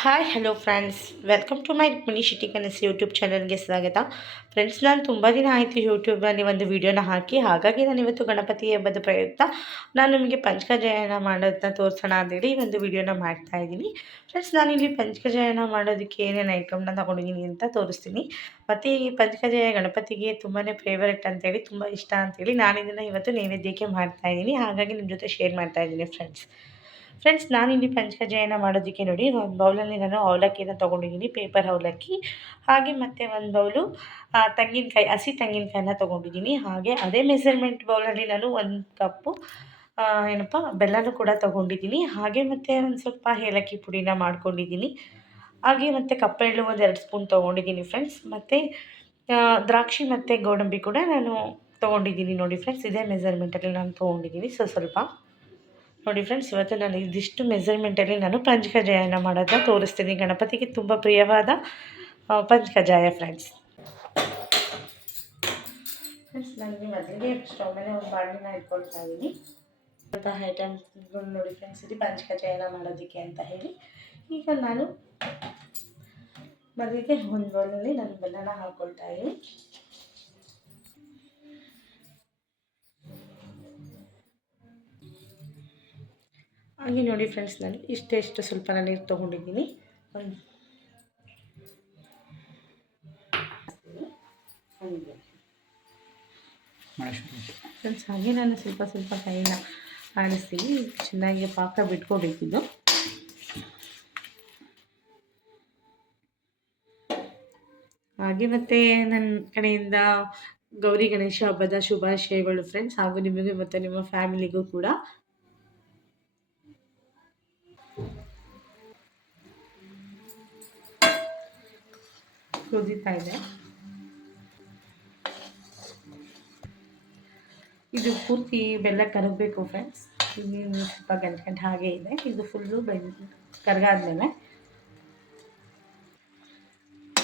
Hi hello friends, welcome to my mini ಶಿಟಿ ಕನಸು YouTube ಚಾನಲ್ಗೆ ಸ್ವಾಗತ. ಫ್ರೆಂಡ್ಸ್, ನಾನು ತುಂಬ ದಿನ ಆಯಿತು ಯೂಟ್ಯೂಬಲ್ಲಿ ಒಂದು ವಿಡಿಯೋನ ಹಾಕಿ. ಹಾಗಾಗಿ ನಾನು ಇವತ್ತು ಗಣಪತಿ ಹಬ್ಬದ ಪ್ರಯುಕ್ತ ನಾನು ನಿಮಗೆ ಪಂಚಕಜಾಯನ ಮಾಡೋದನ್ನ ತೋರಿಸೋಣ ಅಂತೇಳಿ ಒಂದು ವಿಡಿಯೋನ ಮಾಡ್ತಾಯಿದ್ದೀನಿ. ಫ್ರೆಂಡ್ಸ್, ನಾನಿಲ್ಲಿ ಪಂಚಕಜಾಯನ ಮಾಡೋದಕ್ಕೆ ಏನೇನು ಐಟಮ್ನ ತೊಗೊಂಡಿದ್ದೀನಿ ಅಂತ ತೋರಿಸ್ತೀನಿ. ಮತ್ತು ಈ ಪಂಚಕಜಾಯ ಗಣಪತಿಗೆ ತುಂಬಾ ಫೇವರೆಟ್ ಅಂತೇಳಿ, ತುಂಬ ಇಷ್ಟ ಅಂತೇಳಿ ನಾನು ಇದನ್ನು ಇವತ್ತು ನೈವೇದ್ಯಕ್ಕೆ ಮಾಡ್ತಾಯಿದ್ದೀನಿ. ಹಾಗಾಗಿ ನಿಮ್ಮ ಜೊತೆ ಶೇರ್ ಮಾಡ್ತಾಯಿದ್ದೀನಿ ಫ್ರೆಂಡ್ಸ್, ನಾನಿಲ್ಲಿ ಪಂಚಕಜಾಯನ ಮಾಡೋದಕ್ಕೆ ನೋಡಿ, ಒಂದು ಬೌಲಲ್ಲಿ ನಾನು ಅವಲಕ್ಕಿನ ತೊಗೊಂಡಿದ್ದೀನಿ, ಪೇಪರ್ ಅವಲಕ್ಕಿ. ಹಾಗೆ ಮತ್ತು ಒಂದು ಬೌಲು ತೆಂಗಿನಕಾಯಿ, ಹಸಿ ತೆಂಗಿನಕಾಯಿನ ತೊಗೊಂಡಿದ್ದೀನಿ. ಹಾಗೆ ಅದೇ ಮೆಸರ್ಮೆಂಟ್ ಬೌಲಲ್ಲಿ ನಾನು 1 ಕಪ್ಪು ಬೆಲ್ಲನೂ ಕೂಡ ತೊಗೊಂಡಿದ್ದೀನಿ. ಹಾಗೆ ಮತ್ತು ಒಂದು ಸ್ವಲ್ಪ ಏಲಕ್ಕಿ ಪುಡಿನ ಮಾಡ್ಕೊಂಡಿದ್ದೀನಿ. ಹಾಗೆ ಮತ್ತು ಕಪ್ಪೆಳ್ಳು ಒಂದು 2 ಸ್ಪೂನ್ ತೊಗೊಂಡಿದ್ದೀನಿ ಫ್ರೆಂಡ್ಸ್. ಮತ್ತು ದ್ರಾಕ್ಷಿ ಮತ್ತು ಗೋಡಂಬಿ ಕೂಡ ನಾನು ತೊಗೊಂಡಿದ್ದೀನಿ. ನೋಡಿ ಫ್ರೆಂಡ್ಸ್, ಇದೇ ಮೆಸರ್ಮೆಂಟಲ್ಲಿ ನಾನು ತೊಗೊಂಡಿದ್ದೀನಿ ಸ್ವಲ್ಪ. ನೋಡಿ ಫ್ರೆಂಡ್ಸ್, ಇವತ್ತು ನಾನು ಇದಿಷ್ಟು ಮೆಸರ್ಮೆಂಟಲ್ಲಿ ನಾನು ಪಂಚಕಜಾಯನ ಮಾಡೋದನ್ನ ತೋರಿಸ್ತೀನಿ. ಗಣಪತಿಗೆ ತುಂಬ ಪ್ರಿಯವಾದ ಪಂಚಕಜಾಯ ಫ್ರೆಂಡ್ಸ್. ನನಗೆ ಮೊದಲಿಗೆ ಸ್ಟವ್ ಮೇಲೆ ಒಂದು ಬಾಣಲಿನ ಇಟ್ಕೊಳ್ತಾ ಇದ್ದೀನಿ. ಐಟಮ್ಗಳು ನೋಡಿ ಫ್ರೆಂಡ್ಸ್, ಇದು ಪಂಚಕಜಾಯನ ಮಾಡೋದಕ್ಕೆ ಅಂತ ಹೇಳಿ. ಈಗ ನಾನು ಮೊದಲಿಗೆ ಒಂದು ಬೌಲಲ್ಲಿ ನಾನು ಬೆಲ್ಲನ ಹಾಕ್ಕೊಳ್ತಾ ಇದ್ದೀನಿ. ಹಾಗೆ ನೋಡಿ ಫ್ರೆಂಡ್ಸ್, ನಾನು ಇಷ್ಟು ಸ್ವಲ್ಪ ನಾನು ನೀರು ತೊಗೊಂಡಿದ್ದೀನಿ. ಫ್ರೆಂಡ್ಸ್, ಹಾಗೆ ನಾನು ಸ್ವಲ್ಪ ಕೈನ ಆಡಿಸಿ ಚೆನ್ನಾಗಿ ಪಾಕ ಬಿಟ್ಕೋಬೇಕಿದ್ದು. ಹಾಗೆ ಮತ್ತು ನನ್ನ ಕಡೆಯಿಂದ ಗೌರಿ ಗಣೇಶ ಹಬ್ಬದ ಶುಭಾಶಯಗಳು ಫ್ರೆಂಡ್ಸ್. ಹಾಗೂ ನಿಮಗೆ ಮತ್ತು ನಿಮ್ಮ ಫ್ಯಾಮಿಲಿಗೂ ಕೂಡ. ಕುದೀತಾ ಇದೆ. ಇದು ಪೂರ್ತಿ ಬೆಲ್ಲ ಕರಗಬೇಕು ಫ್ರೆಂಡ್ಸ್. ಇನ್ನೇನು ಸ್ವಲ್ಪ ಗಂಟು ಹಾಗೆ ಇದೆ. ಇದು ಫುಲ್ಲು ಕರಗಾದ್ಮೇಲೆ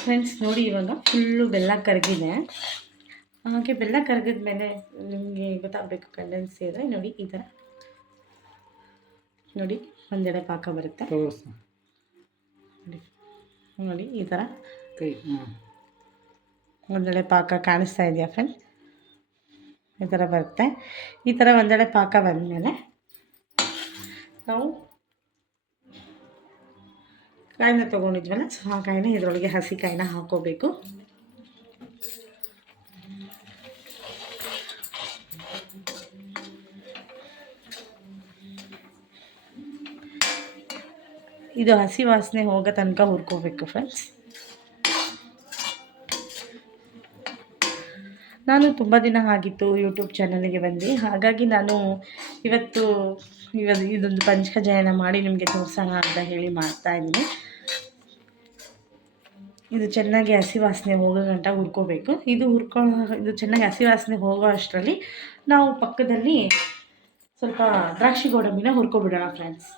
ಫ್ರೆಂಡ್ಸ್ ನೋಡಿ, ಇವಾಗ ಫುಲ್ಲು ಬೆಲ್ಲ ಕರಗಿದೆ. ಹಾಗೆ ಬೆಲ್ಲ ಕರಗಿದ್ಮೇಲೆ ನಿಮಗೆ ಗೊತ್ತಾಗಬೇಕು ಕಂಡೆನ್ಸಿ ಇದ್ದರೆ ನೋಡಿ, ಈ ಥರ ನೋಡಿ ಒಂದೆಡೆ ಪಾಕ ಬರುತ್ತೆ. ನೋಡಿ ಈ ಥರ ಒಂದೆಡೆ ಪಾಕ ಕಾಣಿಸ್ತಾ ಇದೆಯಾ ಫ್ರೆಂಡ್ಸ್? ಈ ಥರ ಬರುತ್ತೆ. ಈ ಥರ ಒಂದೆಡೆ ಪಾಕ ಬಂದಮೇಲೆ ನಾವು ಕಾಯಿನ ತೊಗೊಂಡಿದ್ವಲ್ಲ, ಸೊ ಆ ಕಾಯಿನ ಇದರೊಳಗೆ ಹಸಿ ಕಾಯಿನ ಹಾಕ್ಕೋಬೇಕು. ಇದು ಹಸಿ ವಾಸನೆ ಹೋಗೋ ತನಕ ಹುರ್ಕೋಬೇಕು ಫ್ರೆಂಡ್ಸ್. ನಾನು ತುಂಬ ದಿನ ಆಗಿತ್ತು ಯೂಟ್ಯೂಬ್ ಚಾನಲಿಗೆ ಬಂದು. ಹಾಗಾಗಿ ನಾನು ಇದೊಂದು ಪಂಚಕಜಾಯನ ಮಾಡಿ ನಿಮಗೆ ತೋರಿಸೋಣ ಅಂತ ಹೇಳಿ ಮಾಡ್ತಾಯಿದ್ದೀನಿ. ಇದು ಚೆನ್ನಾಗಿ ಹಸಿ ವಾಸನೆ ಹೋಗೋ ಗಂಟ ಹುರ್ಕೋಬೇಕು. ಇದು ಚೆನ್ನಾಗಿ ಹಸಿ ವಾಸನೆ ಹೋಗೋ ಅಷ್ಟರಲ್ಲಿ ನಾವು ಪಕ್ಕದಲ್ಲಿ ಸ್ವಲ್ಪ ದ್ರಾಕ್ಷಿ ಗೋಡಂಬಿನ ಹುರ್ಕೊಬಿಡೋಣ ಫ್ರೆಂಡ್ಸ್.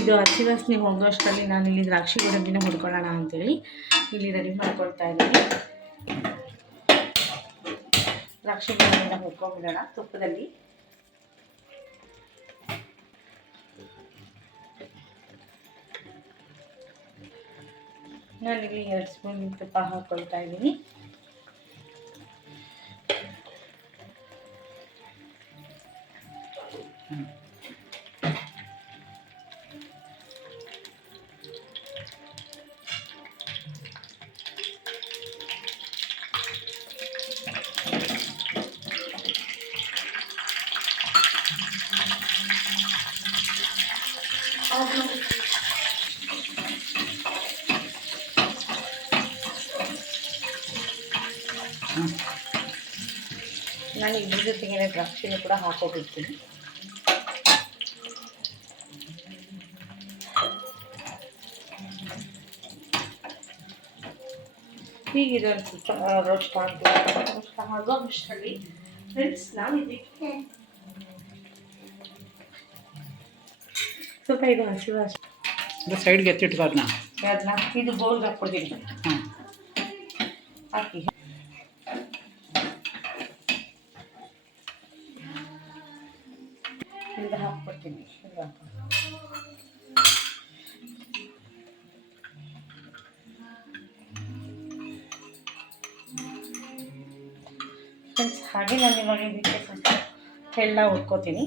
ಇದು ಹಸಿ ವಾಸನೆ ಹೋಗೋ ಅಷ್ಟರಲ್ಲಿ ನಾನು ಇಲ್ಲಿ ದ್ರಾಕ್ಷಿ ಗೋಡಂಬಿನ ಹುರ್ಕೊಳ್ಳೋಣ ಅಂತೇಳಿ ಇಲ್ಲಿ ರೆಡಿ ಮಾಡ್ಕೊಳ್ತಾ ಇದ್ದೀನಿ. ದ್ರಾಕ್ಷಿ ಗೋಡಂಬಿನ ಹುರ್ಕೊಂಡ್ಬಿಡೋಣ ತುಪ್ಪದಲ್ಲಿ. ನಾನಿಲ್ಲಿ 2 ಸ್ಪೂನ್ ತುಪ್ಪ ಹಾಕ್ಕೊಳ್ತಾ ಇದ್ದೀನಿ. ನಾನು ಇದ್ರ ಜೊತೆಗೆ ದ್ರಾಕ್ಷಿನೂ ಕೂಡ ಹಾಕೋಬಿಡ್ತೀನಿ. ಹೀಗಿದೆ ಒಂದು ಸ್ವಲ್ಪ ರೋಸ್ಟ್ ಆಗೋ ಅಷ್ಟರಲ್ಲಿ ಫ್ರೆಂಡ್ಸ್, ನಾವು ಇದಕ್ಕೆ ಸ್ವಲ್ಪ ಇದು ಹಸಿರು ಇದು ಸೈಡ್ಗೆ ಎತ್ತಿಟ್ಟು ಅದನ್ನ ಇದು ಬೋಲ್ಗೆ ಹಾಕ್ಕೊಡ್ತೀನಿ. ಹಾಕಿ ಇದು ಹಾಕ್ಬಿಟ್ಟು ಹಾಕ್ತೀನಿ. ಫ್ರೆಂಡ್ಸ್ ಹಾಗೆ ನಾನು ಇವಾಗ ಇದಕ್ಕೆ ಸ್ವಲ್ಪ ಎಳ್ಳ ಹುರ್ಕೋತೀನಿ.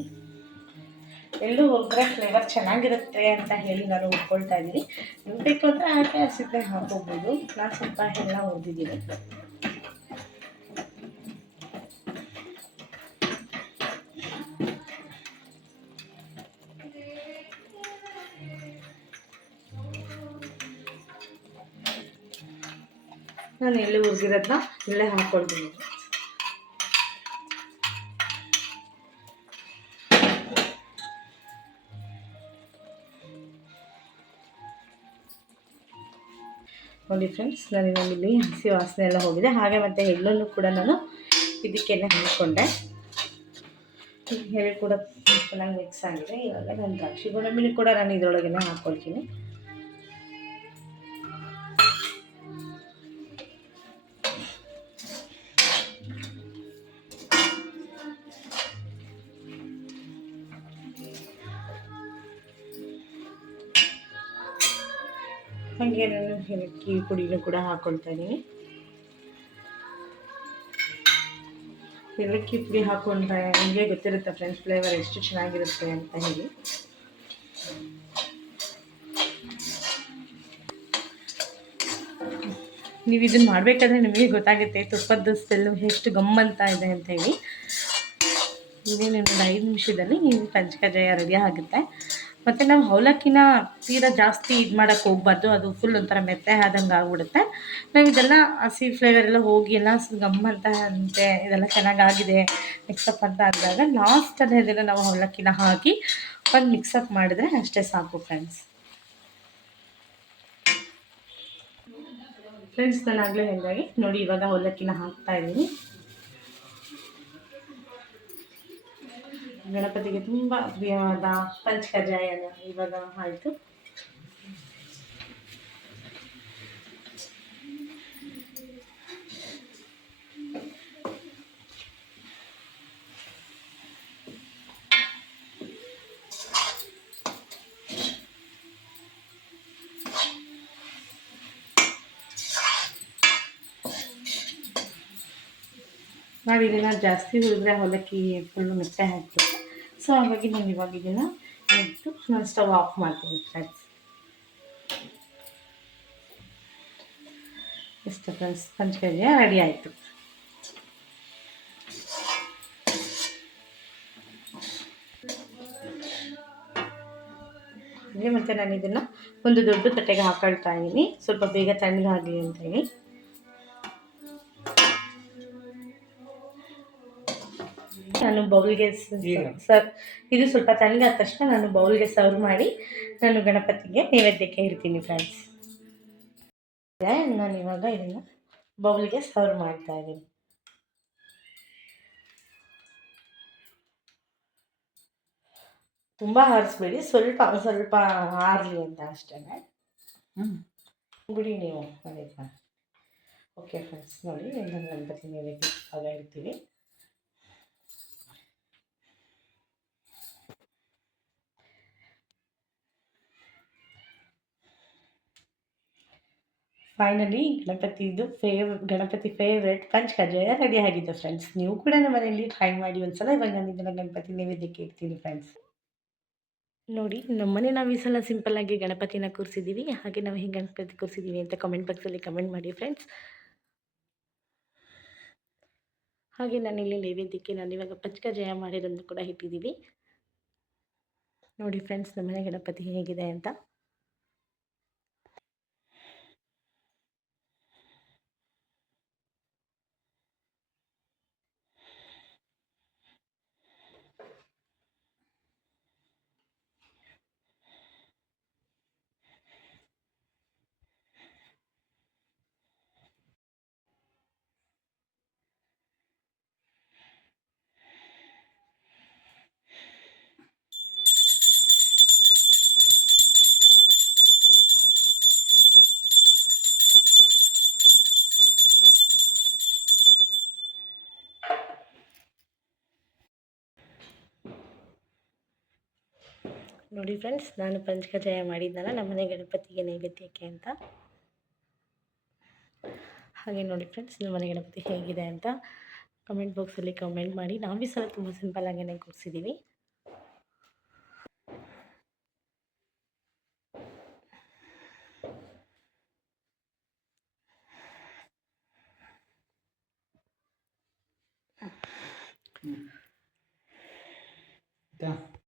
ಎಳ್ಳು ಹುರಿದ್ರೆ ಫ್ಲೇವರ್ ಚೆನ್ನಾಗಿರುತ್ತೆ ಅಂತ ಹೇಳಿ ನಾನು ಹುರ್ಕೊಳ್ತಾ ಇದ್ದೀನಿ. ನೀವು ಬೇಕು ಅಂದರೆ ಹಾಗೆ ಹಸಿದ್ರೆ ಹಾಕೋಬೋದು. ನಾನು ಸ್ವಲ್ಪ ಎಳ್ಳ ಹುರಿದಿದ್ದೀನಿ. ನಾನು ಎಳ್ಳು ಹುರಿದಿರೋದನ್ನ ಇಲ್ಲೇ ಹಾಕ್ಕೊಳ್ತೀನಿ. ನೋಡಿ ಫ್ರೆಂಡ್ಸ್, ನಾನು ಇಲ್ಲಿ ಹಸಿ ವಾಸನೆ ಎಲ್ಲ ಹೋಗಿದೆ. ಹಾಗೆ ಮತ್ತು ಎಳ್ಳನ್ನು ಕೂಡ ನಾನು ಇದಕ್ಕೆ ಹಾಕ್ಕೊಂಡೆ. ಎಳ್ಳು ಕೂಡ ಚೆನ್ನಾಗಿ ಮಿಕ್ಸ್ ಆಗಿದೆ. ಇವಾಗ ನಾನು ದ್ರಾಕ್ಷಿ ಗೋಡಂಬಿನೂ ಕೂಡ ನಾನು ಇದರೊಳಗೆ ಹಾಕ್ಕೊಳ್ತೀನಿ. ಹಾಗೆ ನಾನು ಏಲಕ್ಕಿ ಪುಡಿನೂ ಕೂಡ ಹಾಕ್ಕೊಳ್ತಾ ಇದ್ದೀನಿ. ಏಲಕ್ಕಿ ಪುಡಿ ಹಾಕ್ಕೊಂಡ್ರೆ ನಿಮಗೆ ಗೊತ್ತಿರುತ್ತೆ ಫ್ರೆಂಡ್ಸ್, ಫ್ಲೇವರ್ ಎಷ್ಟು ಚೆನ್ನಾಗಿರುತ್ತೆ ಅಂತ ಹೇಳಿ. ನೀವು ಇದನ್ನು ಮಾಡಬೇಕಾದ್ರೆ ನಿಮಗೆ ಗೊತ್ತಾಗುತ್ತೆ ತುಪ್ಪದ ಸ್ಮೆಲ್ಲು ಎಷ್ಟು ಗಮ್ಮಂತ ಇದೆ ಅಂತ ಹೇಳಿ. ಇದೇನು ಒಂದು 5 ನಿಮಿಷದಲ್ಲಿ ನೀವು ಪಂಚಕಜ್ಜಾಯ ರೆಡಿ ಆಗುತ್ತೆ. ಮತ್ತು ನಾವು ಅವಲಕ್ಕಿನ ತೀರಾ ಜಾಸ್ತಿ ಇದು ಮಾಡೋಕ್ಕೆ ಹೋಗ್ಬಾರ್ದು, ಅದು ಫುಲ್ ಒಂಥರ ಮೆತ್ತೆ ಆದಂಗೆ ಆಗ್ಬಿಡುತ್ತೆ. ನಾವು ಇದೆಲ್ಲ ಹಸಿ ಫ್ಲೇವರ್ ಎಲ್ಲ ಹೋಗಿ ಎಲ್ಲ ಗಮ್ಮಂತ ಅಂತೆ ಇದೆಲ್ಲ ಚೆನ್ನಾಗಾಗಿದೆ ಮಿಕ್ಸಪ್ ಅಂತ ಅಂದಾಗ ಲಾಸ್ಟಲ್ಲಿ ಇದೆಲ್ಲ ನಾವು ಅವಲಕ್ಕಿನ ಹಾಕಿ ಒಂದು ಮಿಕ್ಸಪ್ ಮಾಡಿದ್ರೆ ಅಷ್ಟೇ ಸಾಕು ಫ್ರೆಂಡ್ಸ್. ನಾನು ಆಗಲೇ ಹಾಗಾಗಿ ನೋಡಿ ಇವಾಗ ಅವಲಕ್ಕಿನ ಹಾಕ್ತಾಯಿದ್ದೀನಿ. ಗಣಪತಿಗೆ ತುಂಬ ಪ್ರಿಯವಾದ ಪಂಚಕಜ್ಜಾಯನ ಇವಾಗ ಆಯಿತು. ನಾವು ಇದನ್ನು ಜಾಸ್ತಿ ಹುರಿದ್ರೆ ಅವಲಕ್ಕಿ ಫುಲ್ಲು ಮೆತ್ತೆ ಹಾಕ್ಬೇಕು. ಸೊ ಹಾಗಾಗಿ ನಾನು ಇವಾಗ ಇದನ್ನು ಇಟ್ಟು ನಾನು ಸ್ಟವ್ ಆಫ್ ಮಾಡ್ತೀನಿ ಫ್ರೆಂಡ್ಸ್. ಇಷ್ಟು ಫ್ರೆಂಡ್ಸ್, ಪಂಚಕಜ್ಜಾಯ ರೆಡಿ ಆಯಿತು. ಮತ್ತು ನಾನು ಇದನ್ನು ಒಂದು ದೊಡ್ಡ ತಟ್ಟೆಗೆ ಹಾಕೊಳ್ತಾ ಇದ್ದೀನಿ, ಸ್ವಲ್ಪ ಬೇಗ ತಣ್ಣಗಾಗಲಿ ಅಂತ ಹೇಳಿ. ನಾನು ಬೌಲ್ಗೆ ಇದು ಸ್ವಲ್ಪ ತಣ್ಣಗಾದ ತಕ್ಷಣ ನಾನು ಬೌಲ್ಗೆ ಸರ್ವ್ ಮಾಡಿ ನಾನು ಗಣಪತಿಗೆ ನೈವೇದ್ಯಕ್ಕೆ ಇಡ್ತೀನಿ ಫ್ರೆಂಡ್ಸ್. ನಾನು ಇವಾಗ ಇದನ್ನು ಬೌಲ್ಗೆ ಸರ್ವ್ ಮಾಡ್ತಾ ಇದ್ದೀನಿ. ತುಂಬ ಆರಿಸ್ಬೇಡಿ, ಸ್ವಲ್ಪ ಆರಲಿ ಅಂತ ಅಷ್ಟೇ. ಬಿಡಿ ನೀವು ನೈವೇದ್ಯ. ಓಕೆ ಫ್ರೆಂಡ್ಸ್, ನೋಡಿ ನಾನು ಗಣಪತಿ ನೈವೇದ್ಯ ಆಗ ಇಡ್ತೀವಿ. ಫೈನಲಿ ಗಣಪತಿ ಫೇವ್ರೆಟ್ ಪಂಚಕಜ್ಜಾಯ ರೆಡಿ ಆಗಿದೆ ಫ್ರೆಂಡ್ಸ್. ನೀವು ಕೂಡ ನಮ್ಮ ಮನೆಯಲ್ಲಿ ಟ್ರೈ ಮಾಡಿ ಒಂದ್ಸಲ. ಇವಾಗ ನಾನು ಇದನ್ನು ಗಣಪತಿ ನೈವೇದ್ಯಕ್ಕೆ ಇಡ್ತೀನಿ ಫ್ರೆಂಡ್ಸ್. ನೋಡಿ, ನಮ್ಮನೆ ನಾವು ಈ ಸಲ ಸಿಂಪಲ್ಲಾಗಿ ಗಣಪತಿನ ಕೂರಿಸಿದ್ದೀವಿ. ಹಾಗೆ ನಾವು ಹೇಗೆ ಗಣಪತಿ ಕೂರಿಸಿದ್ದೀವಿ ಅಂತ ಕಮೆಂಟ್ ಬಾಕ್ಸಲ್ಲಿ ಕಮೆಂಟ್ ಮಾಡಿ ಫ್ರೆಂಡ್ಸ್. ಹಾಗೆ ನಾನಿಲ್ಲಿ ನೈವೇದ್ಯಕ್ಕೆ ನಾನಿವಾಗ ಪಂಚಕಜ್ಜಾಯ ಮಾಡಿರೋದು ಕೂಡ ಇಟ್ಟಿದ್ದೀವಿ. ನೋಡಿ ಫ್ರೆಂಡ್ಸ್, ನಮ್ಮನೆ ಗಣಪತಿ ಹೇಗಿದೆ ಅಂತ. ನೋಡಿ ಫ್ರೆಂಡ್ಸ್, ನಾನು ಪಂಚಕಜ್ಜಾಯ ಮಾಡಿದ್ನಲ್ಲ ನಮ್ಮನೆ ಗಣಪತಿಗೆ ನೈವೇದ್ಯಕ್ಕೆ ಅಂತ. ಹಾಗೆ ನೋಡಿ ಫ್ರೆಂಡ್ಸ್, ನಮ್ಮನೆ ಗಣಪತಿ ಹೇಗಿದೆ ಅಂತ ಕಮೆಂಟ್ ಬಾಕ್ಸಲ್ಲಿ ಕಮೆಂಟ್ ಮಾಡಿ. ನಾವು ಈ ಸಲ ತುಂಬ ಸಿಂಪಲ್ಲಾಗೇ ಕೂರಿಸಿದ್ದೀವಿ.